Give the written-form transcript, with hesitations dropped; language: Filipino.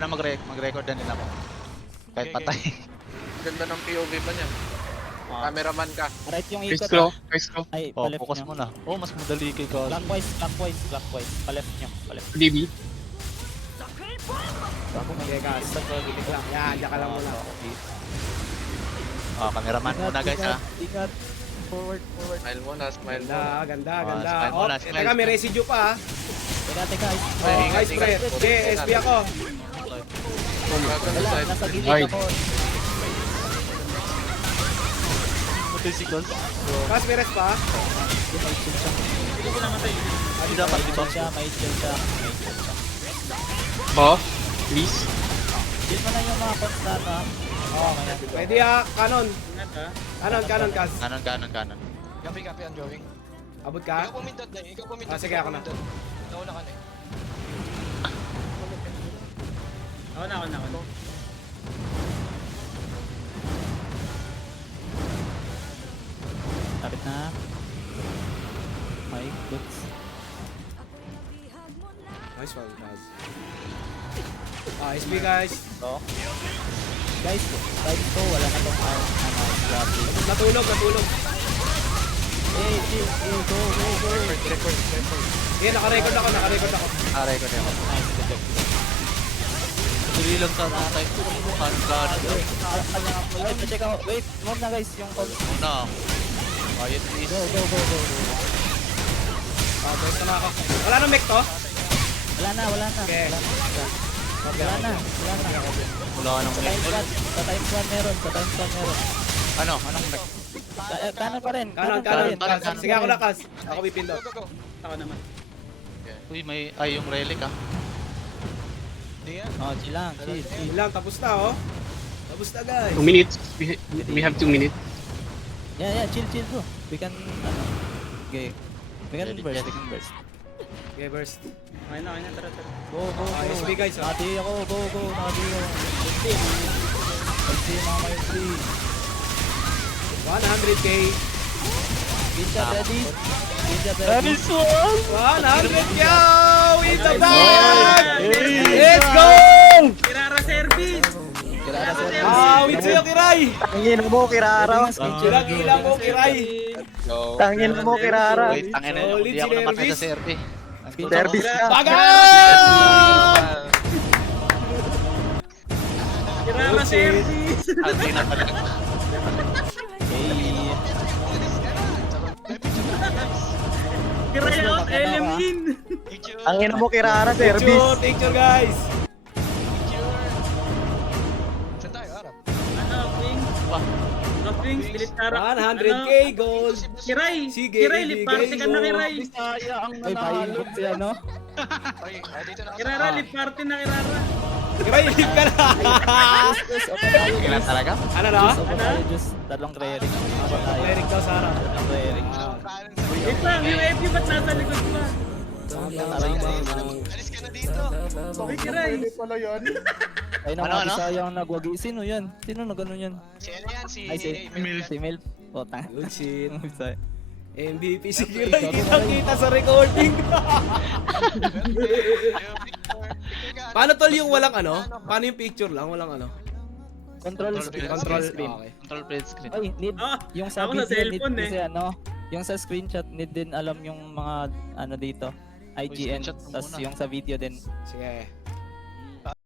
na mag-record na din ako. Kahit Okay, patay. Ganda ng POV pa niya. Cameraman ka. Right yung Guys ikot. ko, guys ko. Ay, Oh, pa-left focus nyo. muna. Oh, mas madali kay Kaso. Clockwise. Pa-left nyo. Pa-left. DB. Ako may Teka, stop ko. Bilik lang. Yan, diyan ka lang muna. Ah, cameraman muna guys ha. Ingat. Forward. Smile muna, smile Ganda, muna. ganda, Ah, ganda. smile Oh, muna, smile. teka, may residue pa ha. Teka. Ay, Oh, ingat, ice spray. ingat. Okay, SB ako. Gagawin Wala, side. nasa gilid Ay. ako. Patay si Kaso. Kas, may res pa. May shield siya. Hindi dapat di ba? May shield siya. Oh, please. Shield mo na yung mga constant ha. Oo, kaya. Pwede ha, canon. Canon, kas. Kanan. Gapi, ang drawing. Abot ka? Ikaw pumindot na, ikaw pumindot. Ah, sige, ako na. Nauna ka na eh. Ako na. Tapit na. May goods. Nice one, kas. Ah, SB guys. So, guys, wala na tong grabe. Natulog. Hey, chill, go. Record. Yeah, naka-record ako. Aray ko niya. Nice, good. Dili lang sa mga time ko. Kanan. Wait, check out. Wait, muna guys, yung call. Muna. Ayun please. Go. Ah, boys na ako. Wala nang mech to? Wala na. Okay. Wala na. Wala ka nang Sa time squad meron. Ano? Anong neck? Kanan pa rin. Kanon. Kas. Sige, ako na, kas. Ako pipindot. Go. Ako naman. Uy, may yung relic ah. Hindi yan. Oh, chill lang. Yun lang, tapos na oh. Tapos na guys. 2 minutes. We have 2 minutes. Yeah, chill bro. We can, okay. We can burst. Okay, burst. Okay na, tara. Go. Ah, SB guys oh. Nati ako, go. Nati ako. Pagsi mga may 100k. Pincha ready. 100k! With the bag! Let's go! Kirara service! Ah, with sa'yo, Kiray! Tangin mo, Kirara. Ilang mo, Kiray! Tangin mo, Kirara. Wait, tangin na. Solid Hindi ako napatay sa service. CRP. Service ka. Bagay! Kirara service! Anti na talaga. Kirara out, LM in! Tangin mo, Kirara. Service. Picture guys! Saan tayo? Harap. Ano, Wings? Wings, bilit tara. 100k gold! Kiray! Sige, Kiray, lip party ka na, Kiray! Ay, paibot siya, no? Ay, dito na ako. Kirara, lip party na, Kirara! Kiray, leave ka na! Kailan talaga? Ano na? Just tatlong cleric. Cleric daw sa harap. Tatlong cleric. Wait lang, yung FU ba't nasa likod pa? Alis ka na dito. Uy, Kiray! Ay, Ano? sayang nagwagi. Sino yan? Sino na gano'n yan? Si ano yan? Si Ay, si Milf. O, Good shit. Say. MVP si Kiray. Kitang-kita sa recording. Paano tol yung walang ano? Paano yung picture lang? Walang ano? Control screen. Okay. Control print screen. Ay, need Ah, yung sa ako sa video cellphone, need kasi ano, yung sa screenshot need din alam yung mga ano dito, IGN, screenshot mo tas muna. yung sa video din. Sige.